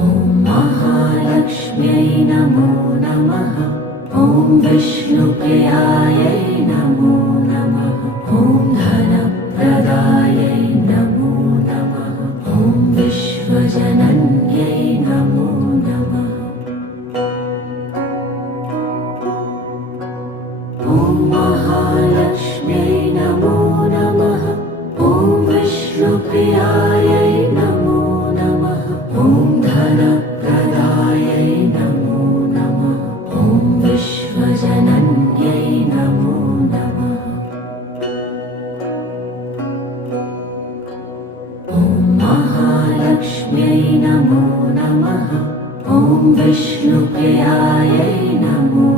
ॐ महालक्ष्म्यै नमो नमः। ॐ विष्णुप्रियायै नमो नमः। ॐ धनप्रदायै नमो नमः। ॐ विश्वजनन्यै नमो नमः। ॐ महालक्ष्म्यै नमो नमः। ॐ विष्णुप्रियायै नमो नमः। ॐ धनप्रदायै नमो नमः। ॐ विश्वजनन्यै नमो नमः। ॐ महालक्ष्म्यै नमो नमः। ॐ विष्णुप्रियायै नमो